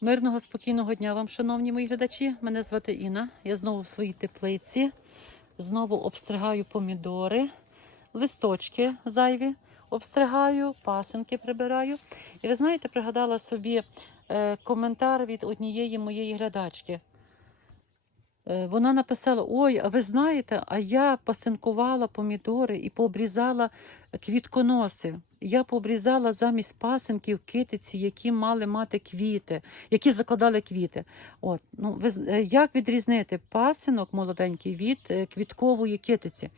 Мирного, спокійного дня вам, шановні мої глядачі. Мене звати Інна. Я знову в своїй теплиці. Знову обстригаю помідори, листочки зайві обстригаю, пасинки прибираю. І ви знаєте, пригадала собі е, коментар від однієї моєї глядачки. Е, Вона написала: Ой, а ви знаєте, а я пасинкувала помідори і пообрізала квітконоси. Я пообрізала замість пасинків китиці, які мали мати квіти, які закладали квіти. От, ну, ви, е, як відрізнити пасинок молоденький від е, квіткової китиці?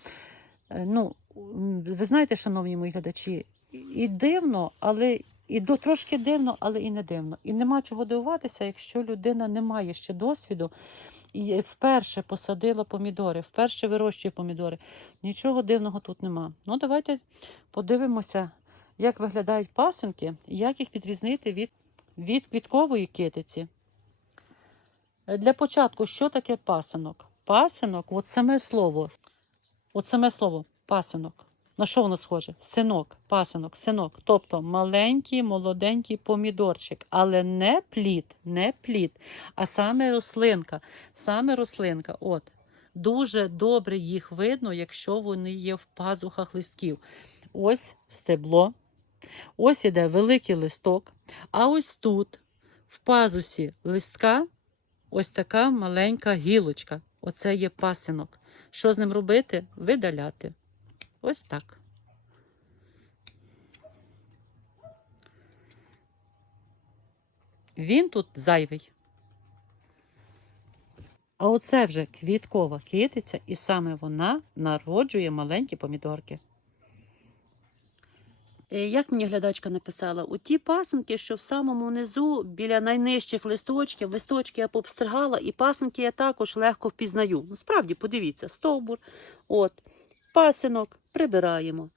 Ну, ви знаєте, шановні мої глядачі, і дивно, але і до трошки дивно, але і не дивно. І нема чого дивуватися, якщо людина не має ще досвіду і вперше посадила помідори, вперше вирощує помідори. Нічого дивного тут нема. Ну, давайте подивимося, як виглядають пасинки і як їх відрізнити від, від квіткової китиці. Е, Для початку, що таке пасинок? Пасинок, от саме слово, от саме слово пасинок. На що воно схоже? Синок, пасинок, синок. Тобто маленький, молоденький помідорчик, але не плід, не плід, а саме рослинка. Саме рослинка. От. Дуже добре їх видно, якщо вони є в пазухах листків. Ось стебло, ось іде великий листок, а ось тут, в пазусі листка, ось така маленька гілочка. Оце є пасинок. Що з ним робити? Видаляти. Ось так. Він тут зайвий. А оце вже квіткова китиця, і саме вона народжує маленькі помідорки. Е, Як мені глядачка написала, у ті пасинки, що в самому низу, біля найнижчих листочків, листочки я пообстригала, і пасинки я також легко впізнаю. Справді, подивіться, стовбур, от, пасинок прибираємо.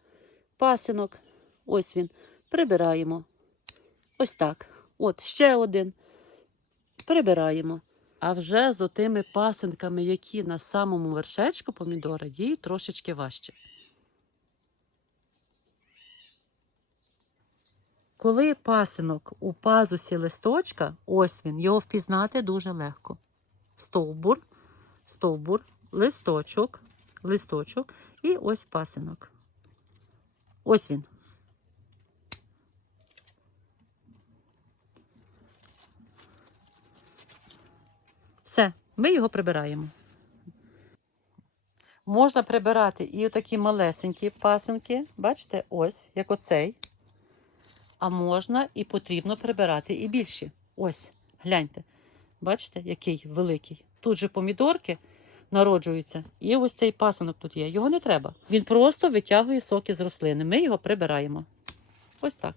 Пасинок, ось він, прибираємо. Ось так. От, ще один. Прибираємо. А вже з отими пасинками, які на самому вершечку помідора, їй трошечки важче. Коли пасинок у пазусі листочка, ось він, його впізнати дуже легко. Стовбур, стовбур, листочок, листочок і ось пасинок. Ось він. Все, ми його прибираємо. Можна прибирати і такі малесенькі пасинки, бачите, ось, як оцей. А можна і потрібно прибирати і більші. Ось, гляньте. Бачите, який великий. Тут же помідорки народжуються, і ось цей пасинок тут є. Його не треба. Він просто витягує соки з рослини. Ми його прибираємо. Ось так.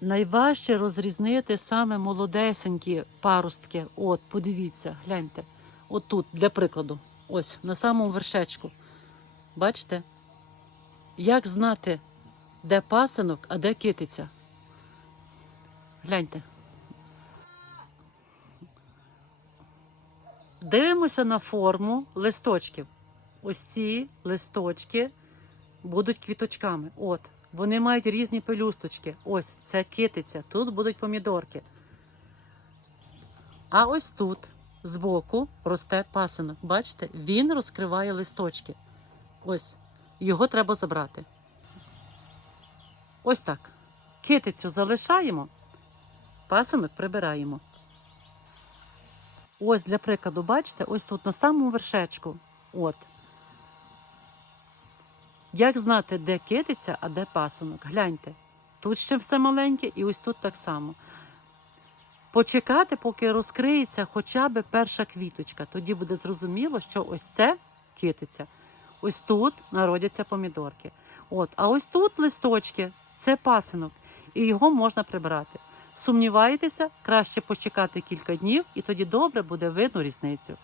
Найважче розрізнити саме молодесенькі паростки. От, подивіться, гляньте. От тут, для прикладу, ось на самому вершечку. Бачите? Як знати, де пасинок, а де китиця? Гляньте. Дивимося на форму листочків. Ось ці листочки будуть квіточками. От, вони мають різні пелюсточки. Ось це китиця, тут будуть помідорки. А ось тут збоку росте пасинок. Бачите, він розкриває листочки. Ось, його треба забрати. Ось так. Китицю залишаємо, пасинок прибираємо. Ось для прикладу, бачите, ось тут на самому вершечку. От. Як знати, де китиця, а де пасинок? Гляньте. Тут ще все маленьке, і ось тут так само. Почекати, поки розкриється хоча б перша квіточка. Тоді буде зрозуміло, що ось це китиця. Ось тут народяться помідорки. От, а ось тут листочки це пасинок, і його можна прибрати. Сумніваєтеся, краще почекати кілька днів, і тоді добре буде видно різницю.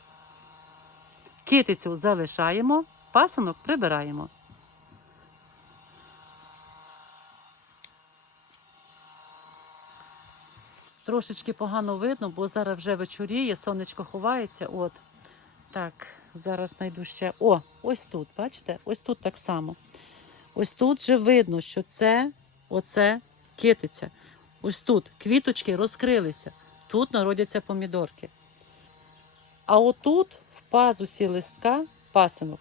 Китицю залишаємо, пасинок прибираємо. Трошечки погано видно, бо зараз вже вечоріє, сонечко ховається. От так, зараз знайду ще. О, ось тут, бачите? Ось тут так само. Ось тут вже видно, що це оце китиця. Ось тут квіточки розкрилися. Тут народяться помідорки. А отут, в пазусі листка, пасинок.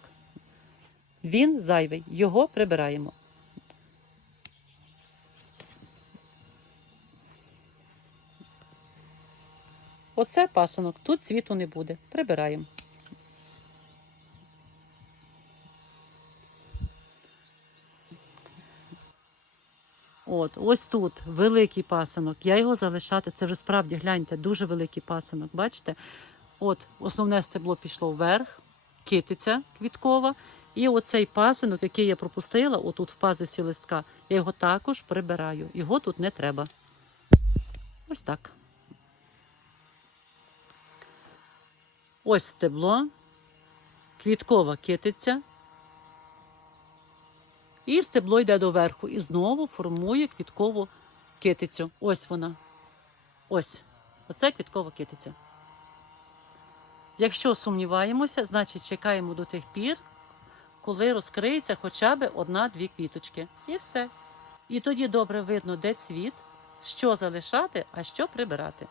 Він зайвий, його прибираємо. Оце пасинок, тут цвіту не буде. Прибираємо. От, ось тут великий пасинок. Я його залишати. Це вже справді гляньте, дуже великий пасинок. Бачите? От основне стебло пішло вверх, китиця квіткова. І оцей пасинок, який я пропустила, отут в пазисі листка, я його також прибираю. Його тут не треба. Ось так. Ось стебло, квіткова китиця. І стебло йде доверху і знову формує квіткову китицю. Ось вона. Ось. Оце квіткова китиця. Якщо сумніваємося, значить чекаємо до тих пір, коли розкриється хоча б одна-дві квіточки. І все. І тоді добре видно, де цвіт, що залишати, а що прибирати.